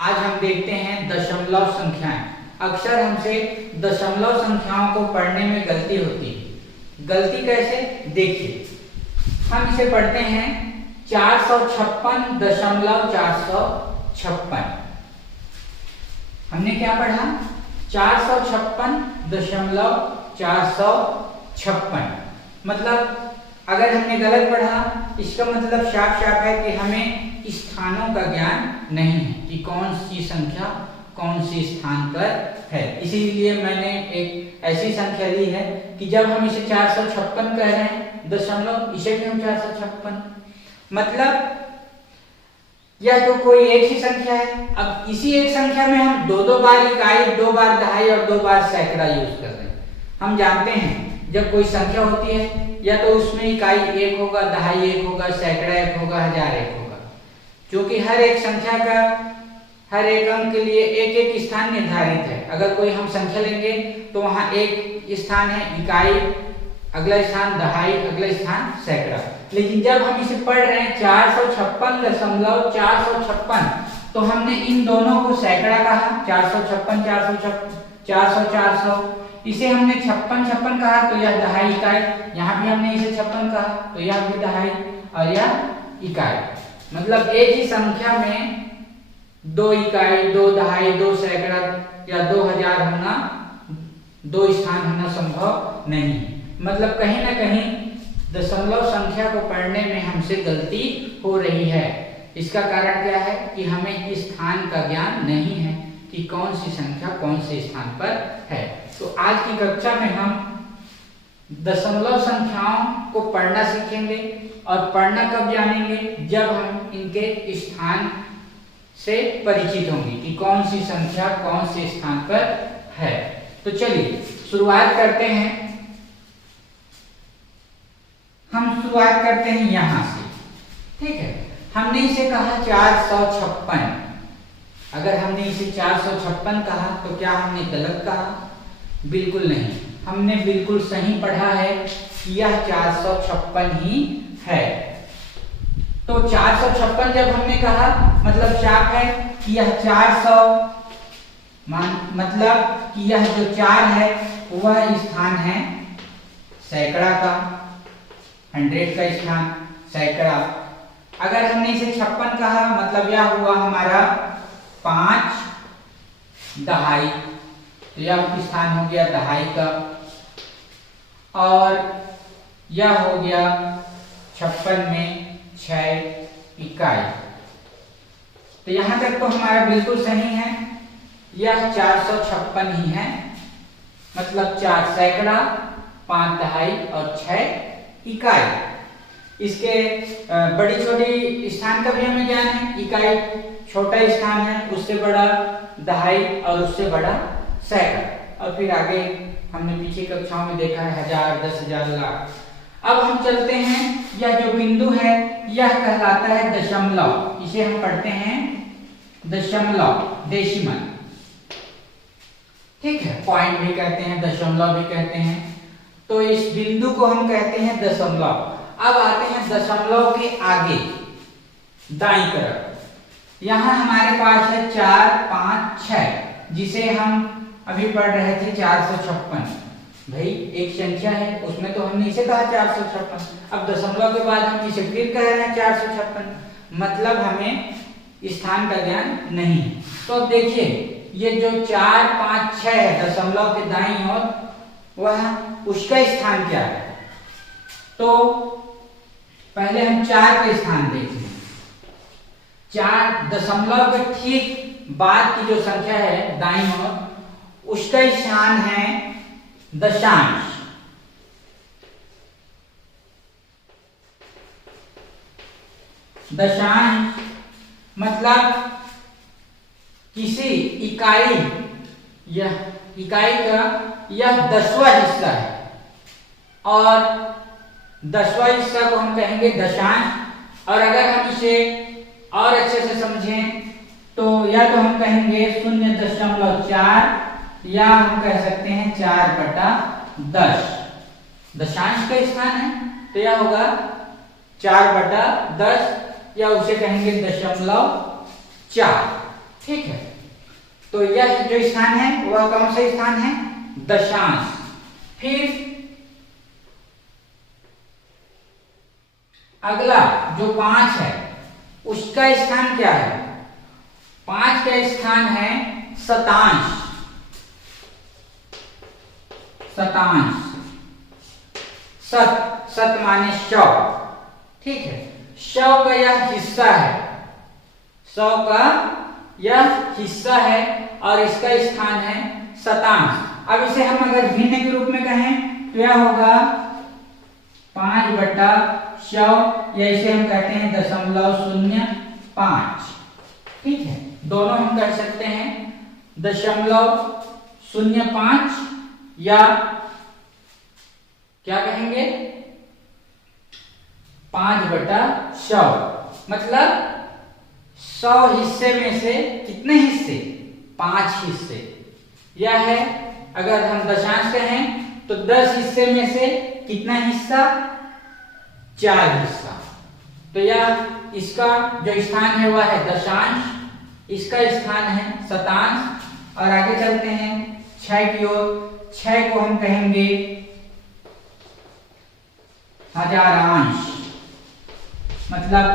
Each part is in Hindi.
आज हम देखते हैं दशमलव संख्याएं। अक्सर हमसे दशमलव संख्याओं को पढ़ने में गलती होती है। गलती कैसे? देखिए, हम इसे पढ़ते हैं 456.456। हमने क्या पढ़ा? 456.456। मतलब अगर हमने गलत पढ़ा, इसका मतलब साफ साफ है कि हमें स्थानों का ज्ञान नहीं है कि कौन सी संख्या कौन सी स्थान पर है। इसीलिए मैंने एक ऐसी संख्या ली है कि जब हम इसे 456 कह रहे हैं दशमलव, इसे भी हम 456, मतलब यह तो कोई एक ही संख्या है। अब इसी एक संख्या में हम दो बार इकाई, 2 बार दहाई और 2 बार सैकड़ा यूज कर रहे हैं। हम जानते हैं जब कोई संख्या होती है या तो उसमें इकाई 1 होगा, दहाई 1 होगा, सैकड़ा 1 होगा, हजार 1 होगा, क्योंकि हर एक संख्या का हर एक अंक के लिए एक एक स्थान निर्धारित है। अगर कोई हम संख्या लेंगे तो वहां एक स्थान है इकाई, अगला स्थान दहाई, अगला स्थान सैकड़ा। लेकिन जब हम इसे पढ़ रहे हैं 456.456, तो हमने इन दोनों को सैकड़ा कहा, 456 400, इसे हमने 56 कहा तो यह दहाई इकाई, यहाँ भी हमने इसे 56 कहा तो यह भी दहाई और यह इकाई। मतलब एक ही संख्या में 2 इकाई, 2 दहाई, 2 सैकड़ा या 2000 होना, 2 स्थान होना संभव नहीं। मतलब कहीं ना कहीं दशमलव संख्या को पढ़ने में हमसे गलती हो रही है। इसका कारण क्या है कि हमें स्थान का ज्ञान नहीं है कि कौन सी संख्या कौन से स्थान पर है। तो आज की कक्षा में हम दशमलव संख्याओं को पढ़ना सीखेंगे। और पढ़ना कब जानेंगे? जब हम इनके स्थान से परिचित होंगे कि कौन सी संख्या कौन से स्थान पर है। तो चलिए शुरुआत करते हैं। हम शुरुआत करते हैं यहां से, ठीक है। हमने इसे कहा 456। अगर हमने इसे 456 कहा तो क्या हमने गलत कहा? बिल्कुल नहीं, हमने बिल्कुल सही पढ़ा है कि यह 456 ही है। तो 456 जब हमने कहा मतलब साफ है कि यह 400 मतलब कि यह जो 4 है वह स्थान है सैकड़ा का, 100 का स्थान सैकड़ा। अगर हमने इसे 56 कहा मतलब यह हुआ हमारा 5 दहाई, तो यह स्थान हो गया दहाई का, और यह हो गया 56 में 6 इकाई। तो यहां तक तो हमारा बिल्कुल सही है, यह 456 ही है। मतलब 4 सैकड़ा, 5 दहाई और 6 इकाई। इसके बड़ी छोटी स्थान का भी हमें ज्ञान है। इकाई छोटा स्थान है, उससे बड़ा दहाई और उससे बड़ा सैकड़ा। और फिर आगे हमने पीछे कक्षाओं में देखा है 1000, 10,000, लाख। अब हम चलते हैं, यह जो बिंदु है यह कहलाता है दशमलव। इसे हम पढ़ते हैं दशमलव, डेसिमल, ठीक है। पॉइंट भी कहते हैं, दशमलव भी कहते हैं। तो इस बिंदु को हम कहते हैं दशमलव। अब आते हैं दशमलव के आगे दाईं तरफ। यहां हमारे पास है 4, 5, 6, जिसे हम अभी पढ़ रहे थे 456। भाई एक संख्या है, उसमें तो हमने इसे कहा 456। अब दशमलव के बाद हम इसे फिर कह रहे हैं 456, मतलब हमें स्थान का ज्ञान नहीं है। तो अब देखिए, ये जो 4, 5, 6 है दशमलव के दाईं ओर, वह उसका स्थान क्या है? तो पहले हम 4 का स्थान देखें। 4 दशमलव के ठीक बाद की जो संख्या है दाईं ओर, उसका स्थान है दशांश। दशांश मतलब किसी इकाई, यह इकाई का यह 10वां हिस्सा है, और 10वां हिस्सा को हम कहेंगे दशांश। और अगर हम इसे और अच्छे से समझें तो या तो हम कहेंगे 0.4 या हम कह सकते हैं 4/10। दशांश का स्थान है तो यह होगा 4/10, या उसे कहेंगे 0.4। ठीक है, तो यह जो स्थान है वह कौन सा स्थान है? दशांश। फिर अगला जो 5 है उसका स्थान क्या है? 5 का स्थान है शतांश। शतांश, सत माने 100, ठीक है। 100 का यह हिस्सा है, 100 का यह हिस्सा है और इसका स्थान है शतांश। अब इसे हम अगर भिन्न के रूप में कहें तो यह होगा 5/100, या इसे हम कहते हैं 0.05, ठीक है। दोनों हम कर सकते हैं 0.05 या क्या कहेंगे 5/100, मतलब 100 हिस्से में से कितने हिस्से? 5 हिस्से। यह है अगर हम दशांश कहें तो 10 हिस्से में से कितना हिस्सा? 4 हिस्सा। तो यह इसका जो स्थान है वह है दशांश, इसका स्थान है शतांश। और आगे चलते हैं 6 की ओर। 6 को हम कहेंगे हजारांश, मतलब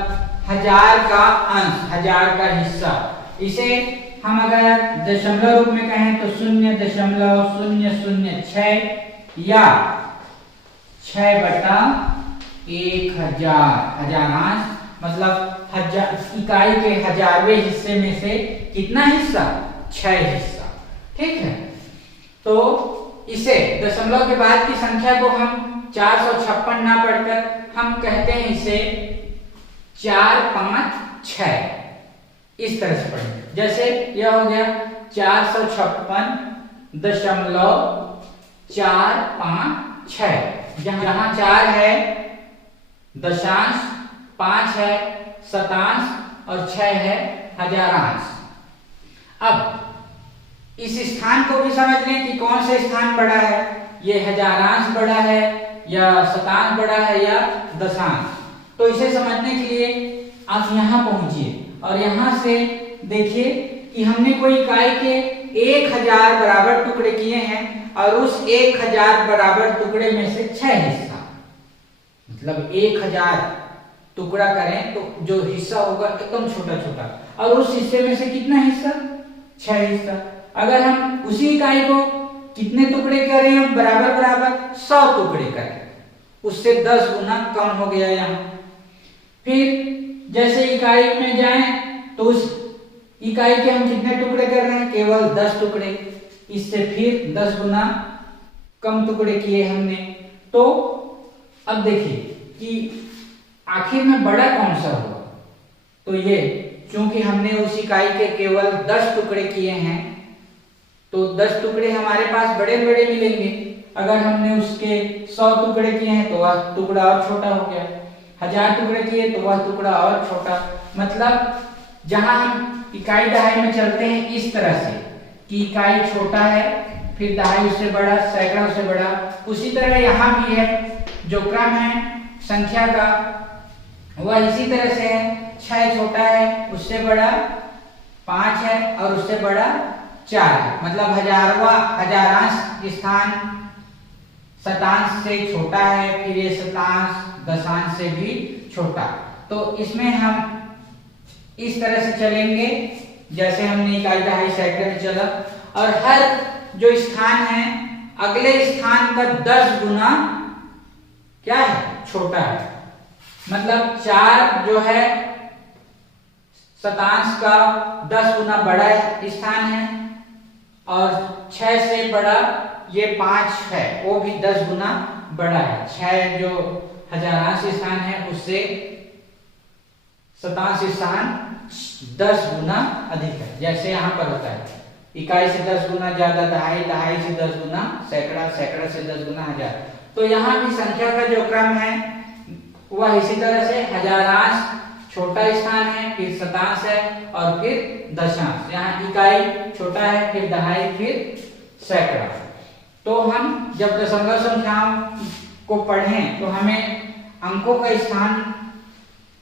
1000 का अंश, 1000 का हिस्सा। इसे हम अगर दशमलव रूप में कहें तो 0.006 या 6/1000, हजारांश, मतलब इकाई के 1000वें हिस्से में से कितना हिस्सा? 6 हिस्सा, ठीक है। तो इसे दशमलव के बाद की संख्या को हम 456 ना पढ़कर हम कहते हैं इसे 456, इस तरह से पढ़ें। जैसे यह हो गया 456.456, जहां 4 है दशांश, 5 है शतांश और 6 है हजारांश। अब इस स्थान को भी समझ लें कि कौन सा स्थान बड़ा है, ये हजारांश बड़ा है या शतांश बड़ा है या दशांश। तो इसे समझने के लिए आप यहां पहुंचिए और यहां से देखिए कि हमने कोई इकाई के 1000 बराबर टुकड़े किए हैं और उस 1000 बराबर टुकड़े में से 6 हिस्सा, मतलब 1000 टुकड़ा करें तो जो हिस्सा होगा एकदम छोटा छोटा, और उस हिस्से में से कितना हिस्सा? 6 हिस्सा। अगर हम उसी इकाई को कितने टुकड़े करें हम बराबर बराबर 100 टुकड़े करें, उससे 10 गुना कम हो गया यहाँ। फिर जैसे इकाई में जाएं तो उस इकाई के हम कितने टुकड़े कर रहे हैं? केवल 10 टुकड़े, इससे फिर 10 गुना कम टुकड़े किए हमने। तो अब देखिए कि आखिर में बड़ा कौन सा होगा। तो ये क्योंकि हमने उस इकाई के केवल 10 टुकड़े किए हैं तो 10 टुकड़े हमारे पास बड़े बड़े मिलेंगे। अगर हमने उसके 100 टुकड़े किए हैं तो वह टुकड़ा और छोटा हो गया, 1000 टुकड़े किए तो वह टुकड़ा और छोटा। मतलब जहां हम इकाई दहाई में चलते हैं इस तरह से कि इकाई छोटा है फिर दहाई उससे बड़ा, सैकड़ा उससे बड़ा, उसी तरह यहाँ भी है। जो क्रम है संख्या का वह इसी तरह से है। 6 छोटा है, उससे बड़ा 5 है और उससे बड़ा 4 है। मतलब हजारांश स्थान शतांश से छोटा है, फिर ये शतांश दशांश से भी छोटा। तो इसमें हम इस तरह से चलेंगे जैसे हमने इकाई दहाई सैकड़े में चला, और हर जो स्थान है अगले स्थान का 10 गुना क्या है? छोटा है। मतलब 4 जो है शतांश का 10 गुना बड़ा स्थान है और 6 से बड़ा ये 5 है, वो भी 10 गुना बड़ा है। 6 जो हजारांश स्थान है उससे शतांश स्थान 10 गुना अधिक है। जैसे यहाँ पर होता है इकाई से 10 गुना ज्यादा दहाई, दहाई से 10 गुना सैकड़ा, सैकड़ा से 10 गुना हजार। तो यहाँ भी संख्या का जो क्रम है वह इसी तरह से हजारांश छोटा स्थान है, फिर शतांश है और फिर दशांश। यहाँ इकाई छोटा है, फिर दहाई, फिर सैकड़ा। तो हम जब दशमलव संख्याओं को पढ़ें तो हमें अंकों का स्थान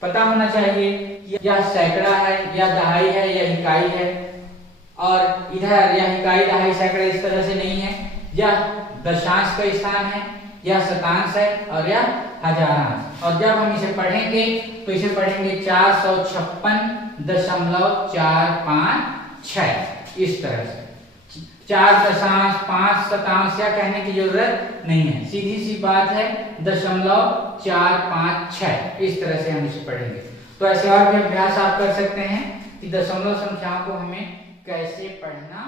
पता होना चाहिए, यह सैकड़ा है या दहाई है या इकाई है। और इधर यह इकाई दहाई सैकड़ा इस तरह से नहीं है। यह दशांश का स्थान है, यह शतांश है और यह हजारांश। और जब हम इसे पढ़ेंगे तो इसे पढ़ेंगे 456.456 इस तरह से। 4.5 शतांश या कहने की जरूरत नहीं है, सीधी सी बात है 0.456 इस तरह से हम इसे पढ़ेंगे। तो ऐसे और भी अभ्यास आप कर सकते हैं कि दशमलव संख्याओं को हमें कैसे पढ़ना